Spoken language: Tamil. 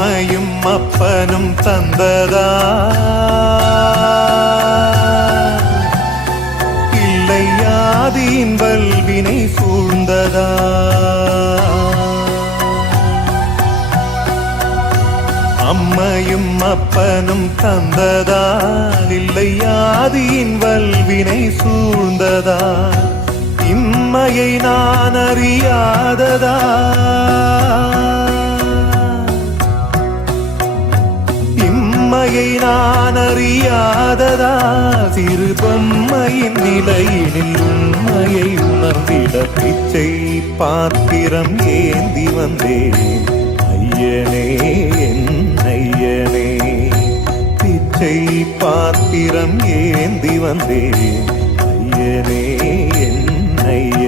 அம்மையும் அப்பனும் தந்ததா இல்லை ஆதியின் வல்வினை சூழ்ந்ததா அம்மையும் அப்பனும் தந்ததால் இல்லை ஆதியின் வல்வினை சூழ்ந்ததா இம்மையை நான் அறியாததா இம்மையை நான் அறியாததா சிறு பொம்மையின் நிலையினில் உண்மையை உணர்ந்திட பிச்சை பாத்திரம் ஏந்தி வந்தேன் ஐயனே என் ஐயனே பிச்சை பாத்திரம் ஏந்தி வந்தேன் ஐயனே என் ஐயனே